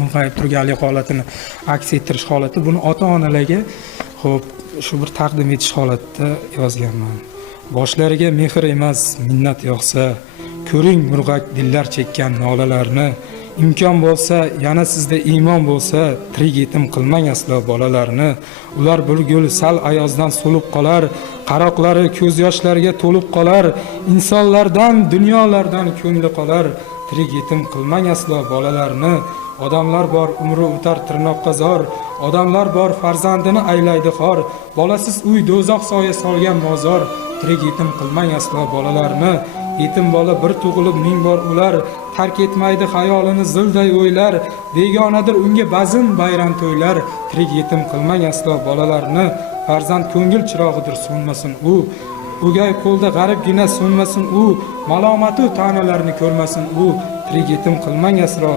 mung'ayib turganlik holatini aks ettirish holati. Buni ota-onalarga xo'p shu bir taqdim etish holatida yozganman. Boshlariga mehr emas, minnat yog'sa, ko'ring murg'ak dillar chekkan nolalarni. Imkon bo'lsa, yana sizda iymon bo'lsa, tirik yetim qilmang aslo bolalarni. Ular bir gul sal ayozdan so'lib qolar, qaroqlari ko'z yoshlariga to'lib qolar, insonlardan, dunyolardan ko'ngli qolar. Tirik yetim qilmang aslo bolalarni. Odamlar bor umri o'tar tirnoqqa zor, odamlar bor farzandini aylaydi xor, bolasiz uy do'zax soya solgan mozor. Tirik yetim qilmang aslo bolalarni. Yetim bola bir tug'ilib ming bor ular, tark etmaydi xayolini zilday o'ylar, begonadir unga bazm bayram to'ylar. Tirik yetim qilmang aslo bolalarni. Farzand ko'ngil chirog'idir, so'nmasin u. O'gay qo'lda g'aribgina so'nmasin u, malomatu ta'nalarni ko'rmasin u. Tirik yetim qilmang aslo